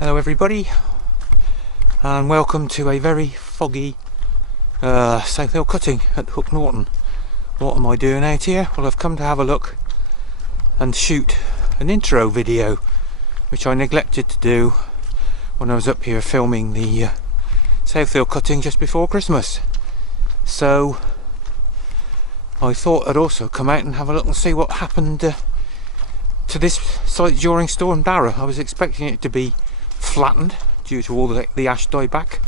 Hello everybody, and welcome to a very foggy South Hill cutting at Hook Norton. What am I doing out here? Well, I've come to have a look and shoot an intro video which I neglected to do when I was up here filming the South Hill cutting just before Christmas. So I thought I'd also come out and have a look and see what happened to this site during Storm Dara. I was expecting it to be flattened due to all the ash dieback,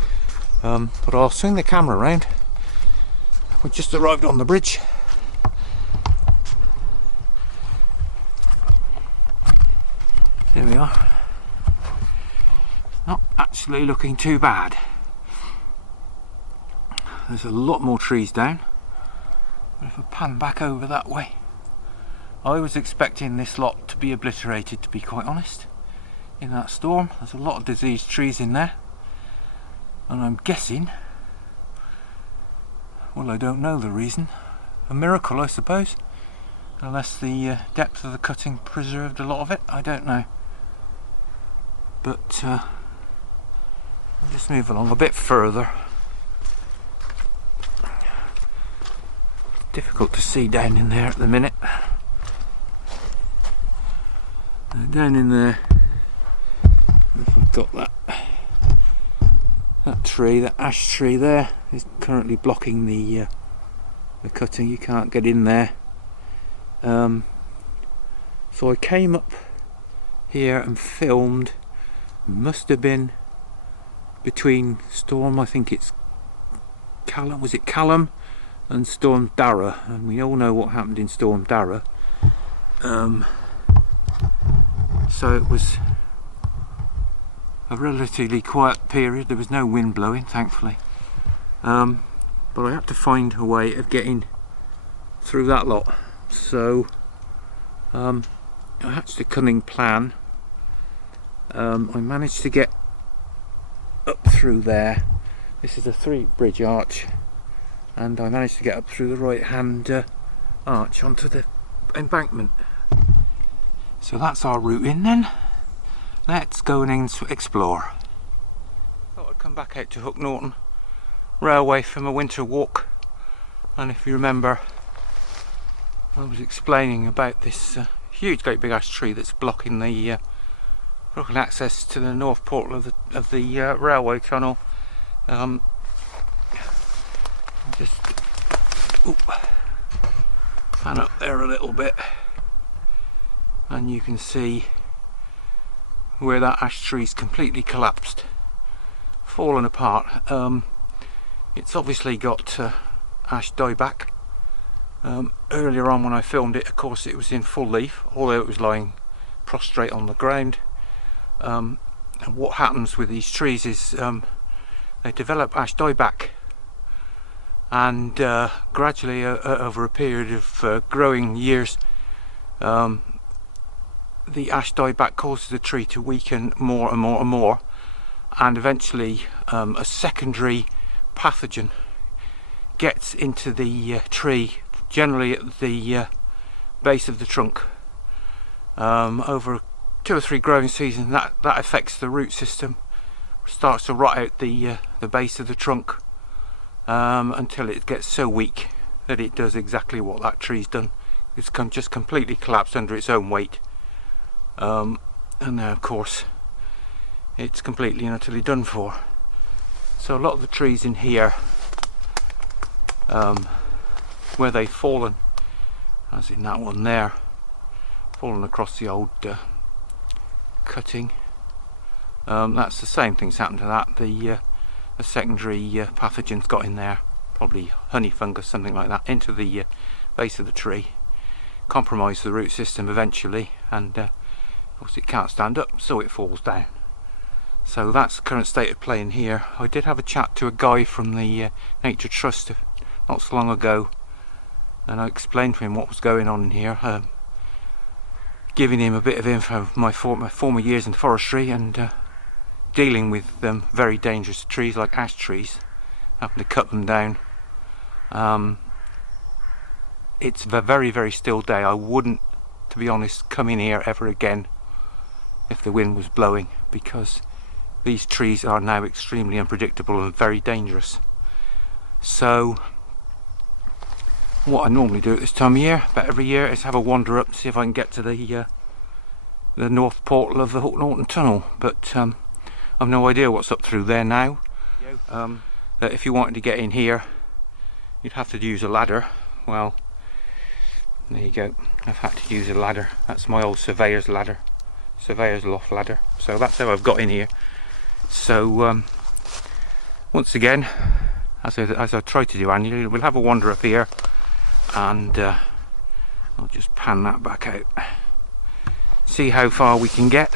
but I'll swing the camera around. We just arrived on the bridge. There we are. Not actually looking too bad. There's a lot more trees down, but if I pan back over that way, I was expecting this lot to be obliterated, to be quite honest. In that storm, there's a lot of diseased trees in there, and I'm guessing, well, I don't know the reason, a miracle I suppose, unless the depth of the cutting preserved a lot of it, I don't know. But I'll just move along a bit further. Difficult to see down in there at the minute. Down in there, if I've got that tree, that ash tree there, is currently blocking the cutting. You can't get in there. So I came up here and filmed. Must have been between Storm, I think it's Callum, was it Callum, and Storm Dara, and we all know what happened in Storm Dara. So it was a relatively quiet period. There was no wind blowing, thankfully, but I had to find a way of getting through that lot. So I hatched a cunning plan. I managed to get up through there. This is a 3-bridge arch, and I managed to get up through the right hand arch onto the embankment. So that's our route in then. Let's go and explore. Thought I'd come back out to Hook Norton Railway from a winter walk, and if you remember, I was explaining about this huge great big ash tree that's blocking the access to the north portal of the railway tunnel. Just pan up there a little bit, and you can see where that ash tree's completely collapsed, fallen apart. It's obviously got ash dieback. Earlier on when I filmed it, of course, it was in full leaf, although it was lying prostrate on the ground. And what happens with these trees is they develop ash dieback, and gradually over a period of growing years, the ash dieback causes the tree to weaken more and more and more, and eventually a secondary pathogen gets into the tree, generally at the base of the trunk. Over 2 or 3 growing seasons, that affects the root system, starts to rot out the base of the trunk, until it gets so weak that it does exactly what that tree's done. It's just completely collapsed under its own weight. And now, of course, it's completely and utterly done for. So a lot of the trees in here, where they've fallen, as in that one there, fallen across the old cutting, that's the same thing's happened to that. The secondary pathogens got in there, probably honey fungus, something like that, into the base of the tree, compromised the root system eventually, and of course it can't stand up, so it falls down. So that's the current state of play in here. I did have a chat to a guy from the Nature Trust not so long ago, and I explained to him what was going on in here, giving him a bit of info of my former years in forestry, and dealing with very dangerous trees like ash trees, having to cut them down. It's a very, very still day. I wouldn't, to be honest, come in here ever again if the wind was blowing, because these trees are now extremely unpredictable and very dangerous. So what I normally do at this time of year, about every year, is have a wander up and see if I can get to the north portal of the Hook Norton tunnel. But I've no idea what's up through there now. If you wanted to get in here, you'd have to use a ladder. Well, there you go. I've had to use a ladder. That's my old surveyor's ladder, surveyor's loft ladder. So that's how I've got in here. So once again, as I try to do annually, we'll have a wander up here, and I'll just pan that back out. See how far we can get.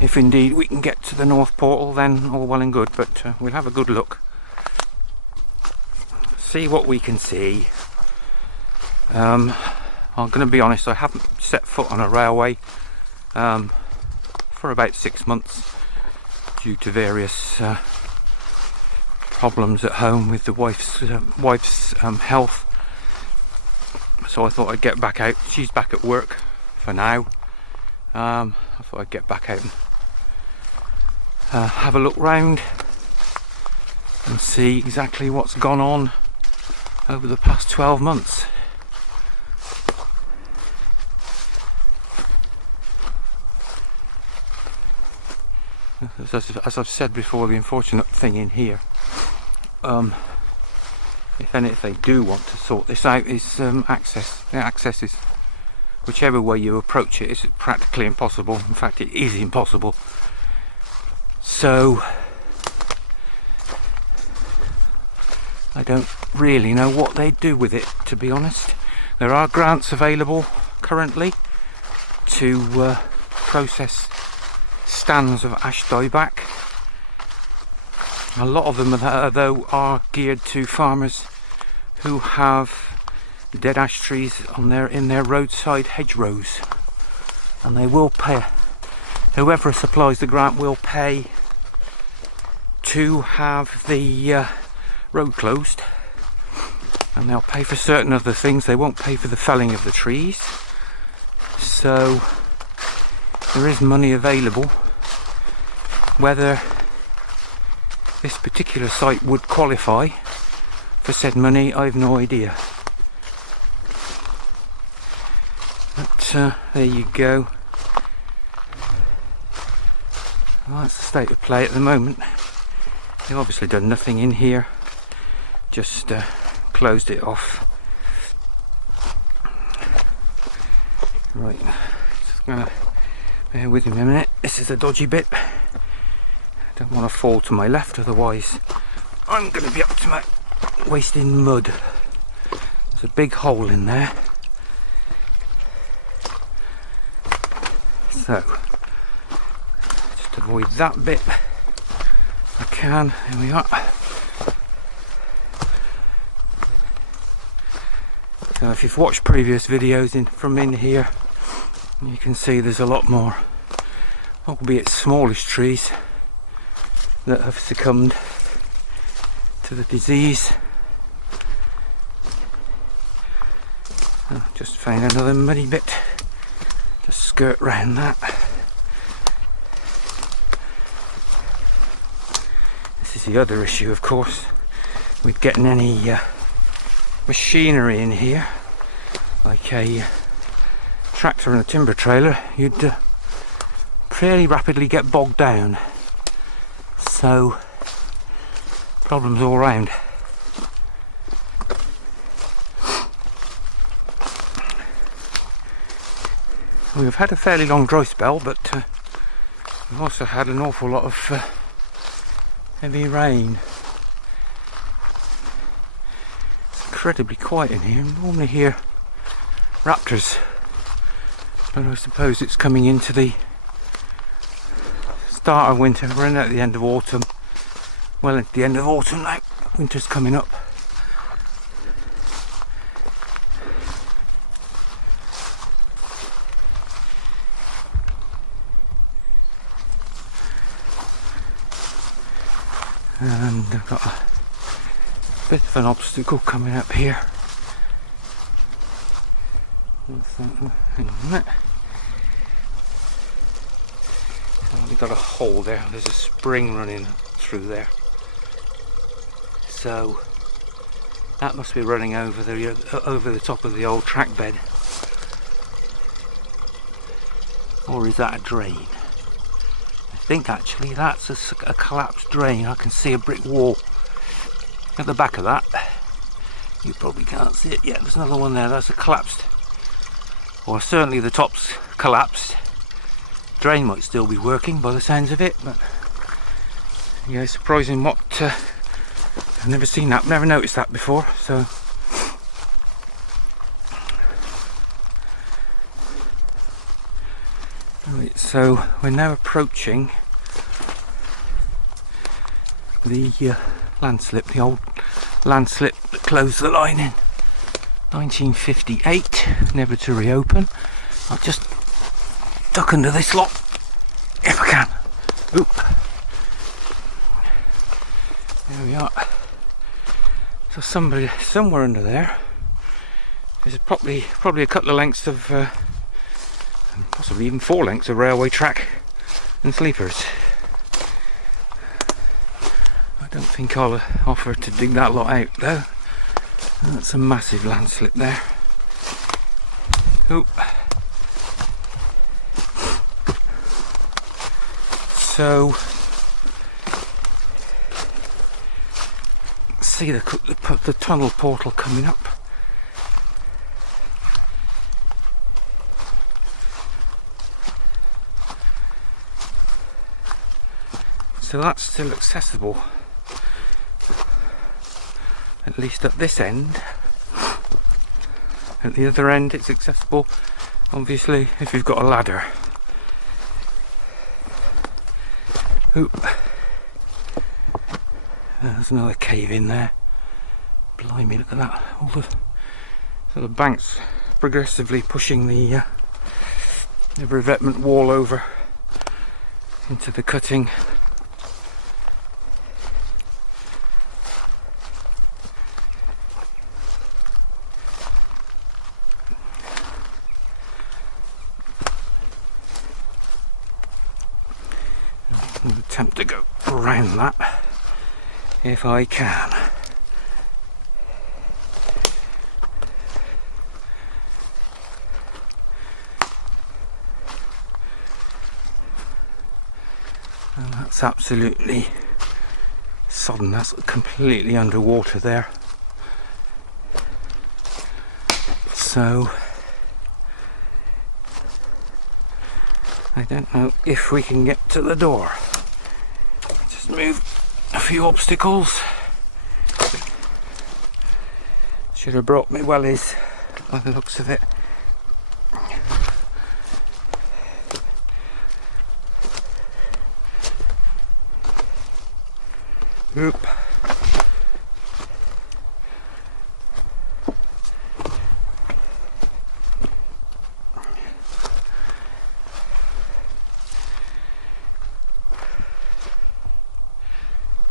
If indeed we can get to the north portal, then all well and good, but we'll have a good look. See what we can see. I'm going to be honest, I haven't set foot on a railway for about 6 months due to various problems at home with the wife's health. So I thought I'd get back out. She's back at work for now. I thought I'd get back out and have a look round and see exactly what's gone on over the past 12 months. As I've said before, the unfortunate thing in here, if they do want to sort this out, is access. The access is, whichever way you approach it, is practically impossible. In fact, it is impossible. So I don't really know what they do with it, to be honest. There are grants available currently to process stands of ash dieback. A lot of them though are geared to farmers who have dead ash trees in their roadside hedgerows, and they will pay, whoever supplies the grant will pay to have the road closed, and they'll pay for certain other things. They won't pay for the felling of the trees. So there is money available. Whether this particular site would qualify for said money, I've no idea. But there you go. Well, that's the state of play at the moment. They've obviously done nothing in here, just closed it off. Right, just gonna bear with me a minute. This is a dodgy bit. Don't want to fall to my left, otherwise I'm going to be up to my waist in mud. There's a big hole in there. So just avoid that bit if I can. Here we are. So if you've watched previous videos from in here, you can see there's a lot more, albeit smallish trees, that have succumbed to the disease. Oh, just found another muddy bit. Just skirt round that. This is the other issue, of course, with getting any machinery in here, like a tractor and a timber trailer. You'd fairly rapidly get bogged down. So problems all round. We've had a fairly long dry spell, but we've also had an awful lot of heavy rain. It's incredibly quiet in here. I normally hear raptors, but I suppose it's coming into the start of winter. We're in at the end of autumn. Well, at the end of autumn now. Winter's coming up. And I've got a bit of an obstacle coming up here. What's that? Hang on a minute. We've got a hole there. There's a spring running through there. So that must be running over the top of the old track bed. Or is that a drain? I think actually that's a collapsed drain. I can see a brick wall at the back of that. You probably can't see it. Yeah, there's another one there. That's a collapsed, or certainly the top's collapsed. Drain might still be working by the sounds of it, but yeah, surprising what I've never seen that, never noticed that before. So right, so we're now approaching the landslip, the old landslip that closed the line in 1958, never to reopen. I'll just duck under this lot if I can. Oop. There we are. So somewhere under there, there's probably a couple of lengths of, possibly even 4 lengths of railway track and sleepers. I don't think I'll offer to dig that lot out though. That's a massive landslip there. Oop. So see the tunnel portal coming up. So that's still accessible, at least at this end. At the other end it's accessible, obviously, if you've got a ladder. Oop. There's another cave in there. Blimey, look at that. All the sort of banks progressively pushing the revetment wall over into the cutting. I'll attempt to go around that if I can. And that's absolutely sodden. That's completely underwater there. So I don't know if we can get to the door. Just move a few obstacles. Should have brought me wellies by the looks of it. Oop.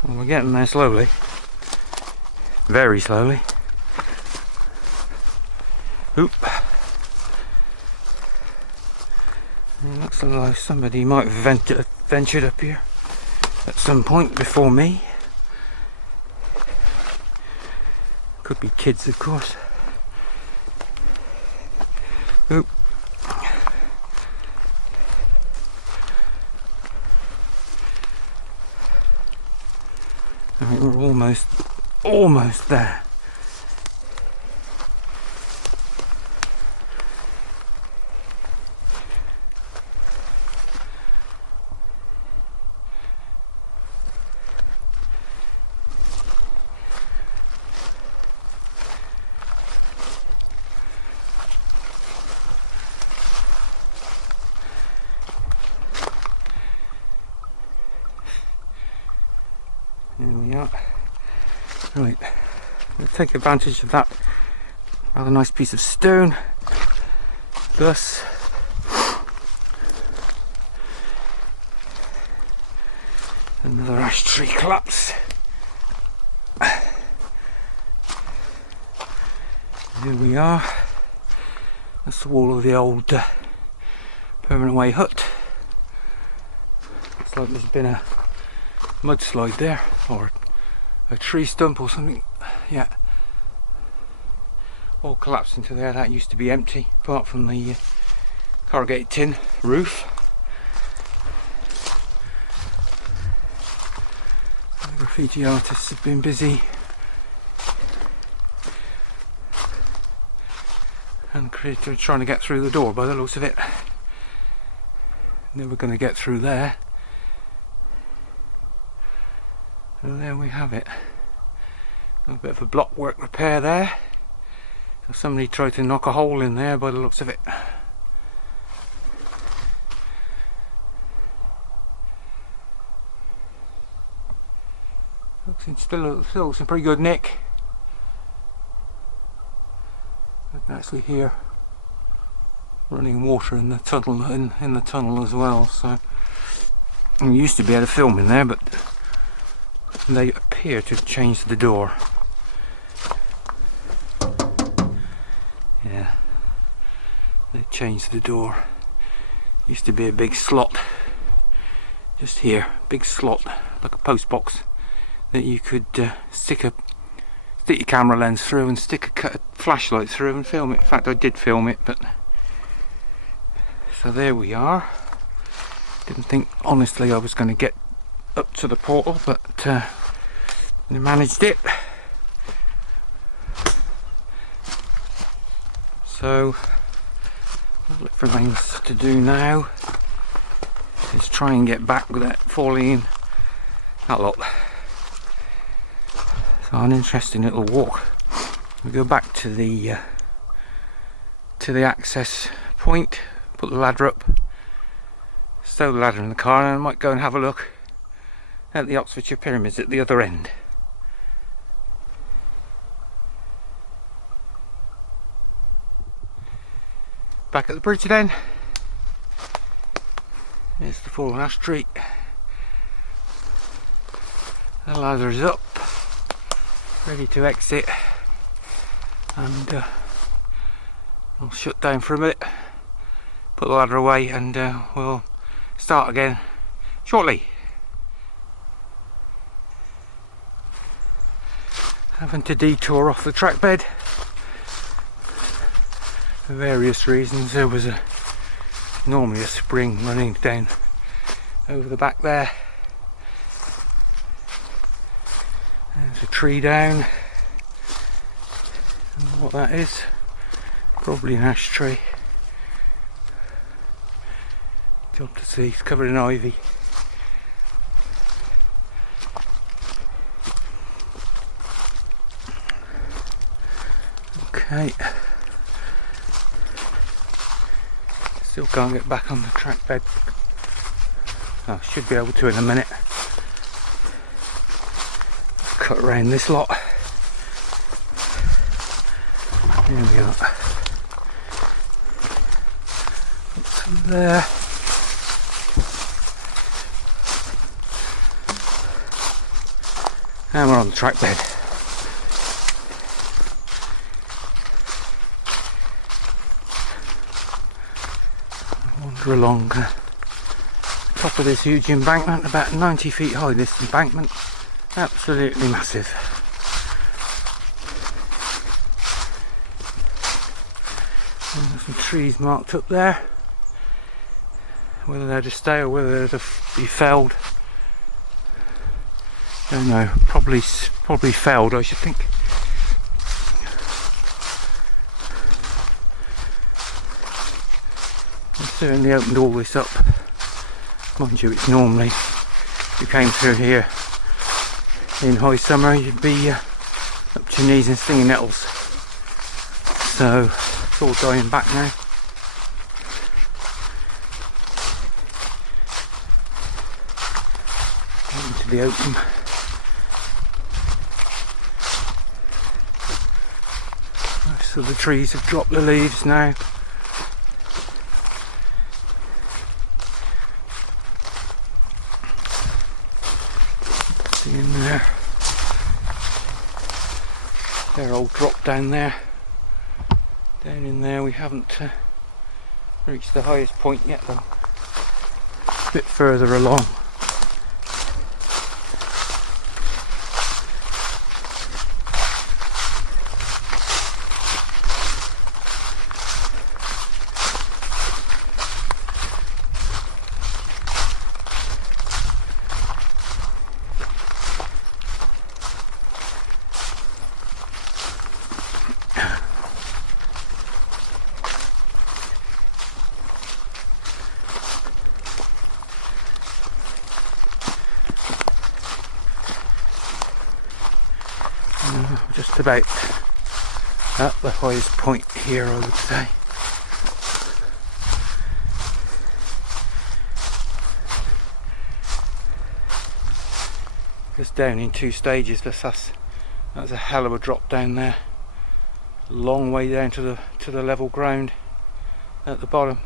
Well, we're getting there slowly, very slowly. Oop. It looks like somebody might have ventured up here at some point before me. Could be kids, of course. Oop. I think we're almost there. Here we are. Right, we'll take advantage of that rather nice piece of stone. Thus, another ash tree collapse. Here we are. That's the wall of the old permanent way hut. Looks like there's been a mudslide there, or a tree stump or something. Yeah, all collapsed into there. That used to be empty, apart from the corrugated tin roof. The graffiti artists have been busy, and the creator trying to get through the door by the looks of it. Never going to get through there. And there we have it. A bit of a block work repair there. So somebody tried to knock a hole in there by the looks of it. Still some pretty good nick. I can actually hear running water in the tunnel, in the tunnel as well. So you used to be able to film in there, but they appear to have changed the door. Yeah, they changed the door. Used to be a big slot just here, big slot like a post box that you could stick your camera lens through and stick a flashlight through and film it. In fact, I did film it, but so there we are. Didn't think honestly I was going to get up to the portal, but I managed it. So all it remains to do now is try and get back without falling in that lot. So an interesting little walk. We go back to the access point, put the ladder up, stow the ladder in the car, and I might go and have a look at the Oxfordshire Pyramids at the other end. Back at the bridge then. There's the fallen ash tree. The ladder's up, ready to exit, and I'll shut down for a minute, put the ladder away, and we'll start again shortly. Having to detour off the track bed for various reasons. There was normally a spring running down over the back there. There's a tree down. I don't know what that is. Probably an ash tree. Job to see. It's covered in ivy. Okay. Still can't get back on the track bed. Oh, should be able to in a minute. Cut around this lot. There we are. What's there? And we're on the track bed. Wander along the top of this huge embankment, about 90 feet high this embankment, absolutely massive. And there's some trees marked up there, whether they're to stay or whether they're to be felled, don't know. Probably felled, I should think. I certainly opened all this up. Mind you, it's normally, if you came through here in high summer, you'd be up to your knees in stinging nettles. So it's all dying back now. Out into the open. So the trees have dropped the leaves now. See in there. They're all dropped down there. Down in there we haven't reached the highest point yet though. A bit further along. just about at the highest point here, I would say. Just down in 2 stages. That's a hell of a drop down there. Long way down to the level ground at the bottom.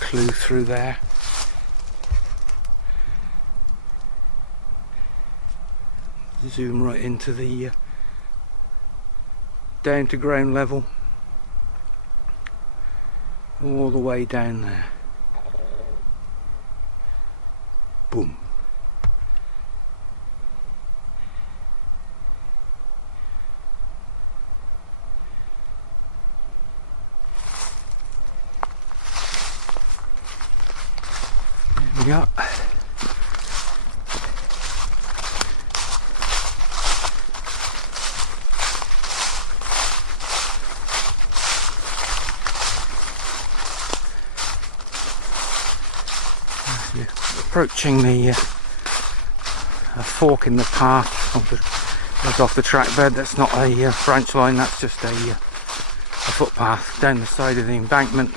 Clue through there. Zoom right into the down to ground level, all the way down there. Boom. There we go. Approaching the a fork in the path off the track bed. That's not a branch line, that's just a footpath down the side of the embankment.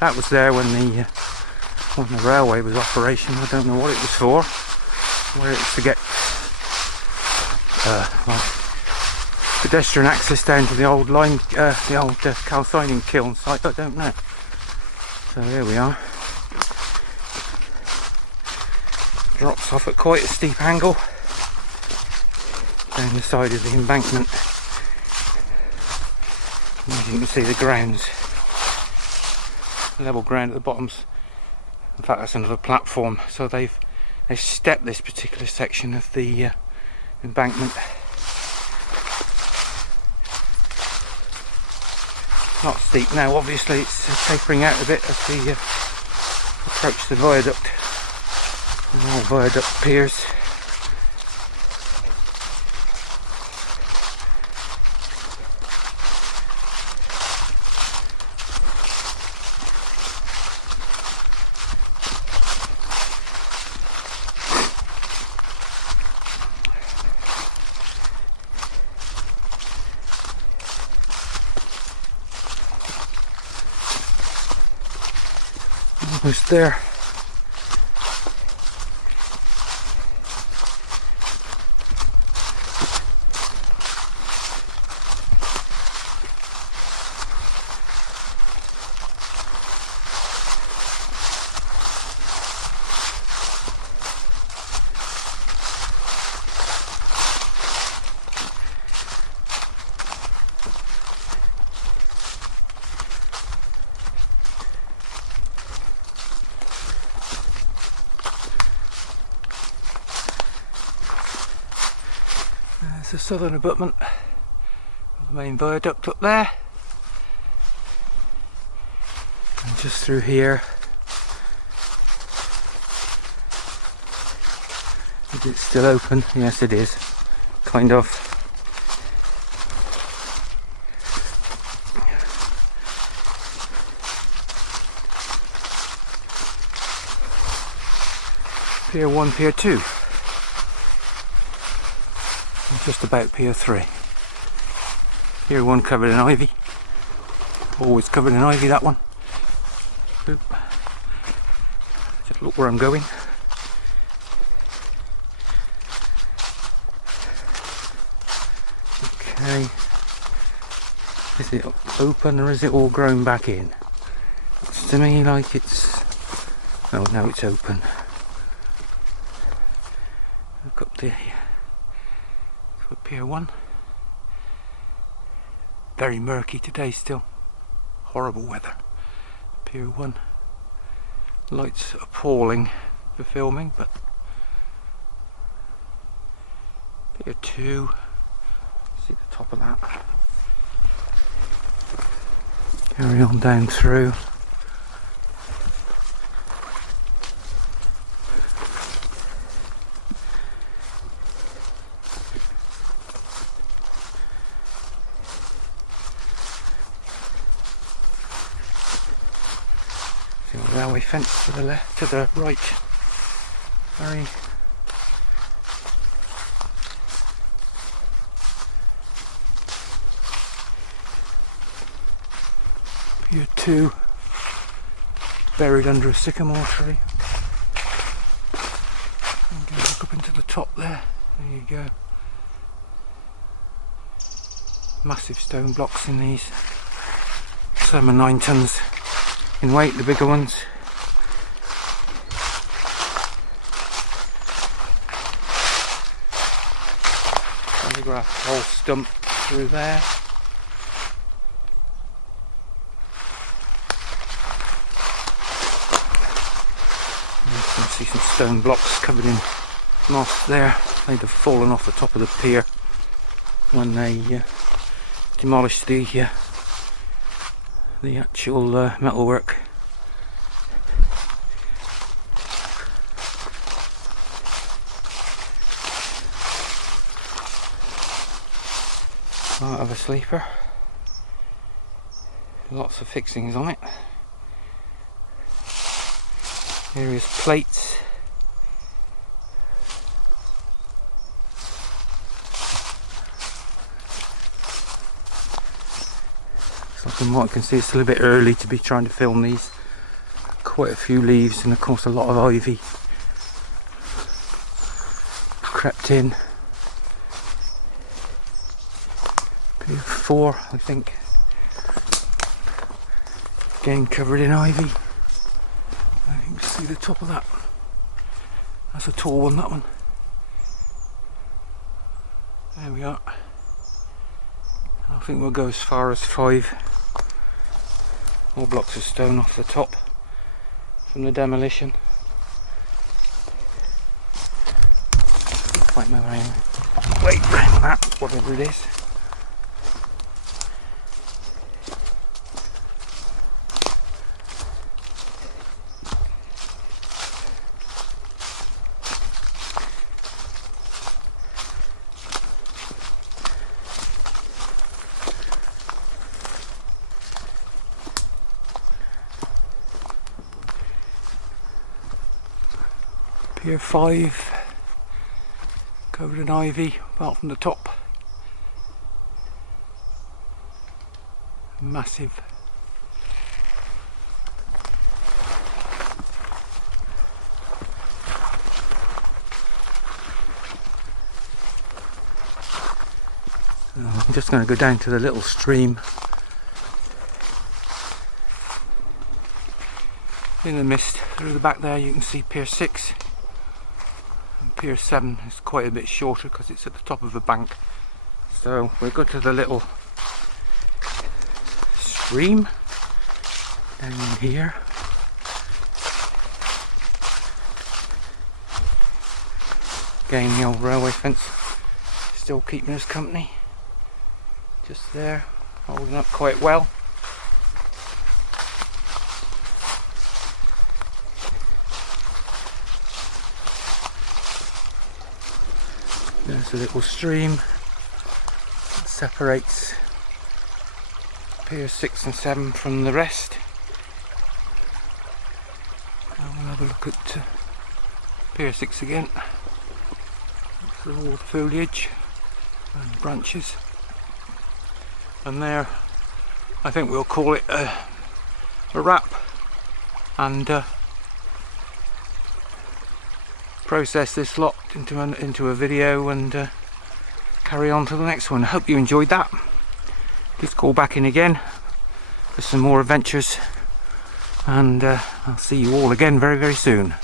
That was there when the railway was operational. I don't know what it was for, whether it's to get like pedestrian access down to the old line, the old calcining kiln site, I don't know. So there we are. Drops off at quite a steep angle down the side of the embankment. As you can see, the ground's level ground at the bottom's. In fact, that's another platform. So they've stepped this particular section of the embankment. Not steep now, obviously. It's tapering out a bit as we approach the viaduct. And all viaduct piers. Almost there. There's the southern abutment of the main viaduct up there, and just through here. Is it still open? Yes, it is. Kind of. Pier 1, Pier 2. Just about Pier 3. Pier 1 covered in ivy. Always covered in ivy, that one. Oop. Just look where I'm going. Okay. Is it open or is it all grown back in? Looks to me like it's... Oh, no, it's open. Look up there. For Pier 1. Very murky today still. Horrible weather. Pier 1. Lights appalling for filming, but Pier 2. See the top of that. Carry on down through. See a railway fence to the left, to the right. Very Pier 2, buried under a sycamore tree. And go look up into the top there. There you go. Massive stone blocks in these. Some are 9 tons in weight, the bigger ones. Telegraph whole stump through there. You can see some stone blocks covered in moss there. They'd have fallen off the top of the pier when they demolished the actual metalwork. Part of a sleeper. Lots of fixings on it. Various plates. So from what I can see, it's still a bit early to be trying to film these. Quite a few leaves and of course a lot of ivy crept in. Pier 4, I think. Again covered in ivy. I think you can see the top of that. That's a tall one, that one. There we are. I think we'll go as far as 5 more blocks of stone off the top from the demolition. Fight my way round that, whatever it is. Pier 5, covered in ivy apart from the top. Massive. I'm just going to go down to the little stream in the mist. Through the back there you can see Pier 6. Pier 7 is quite a bit shorter because it's at the top of a bank. So we'll go to the little stream down in here. Again, the old railway fence still keeping us company. Just there, holding up quite well. There's a little stream that separates Pier 6 and 7 from the rest. And we'll have a look at Pier 6 again. That's all the foliage and branches. And there, I think we'll call it a wrap and process this lot into a video and carry on to the next one. I hope you enjoyed that. Please call back in again for some more adventures, and I'll see you all again very, very soon.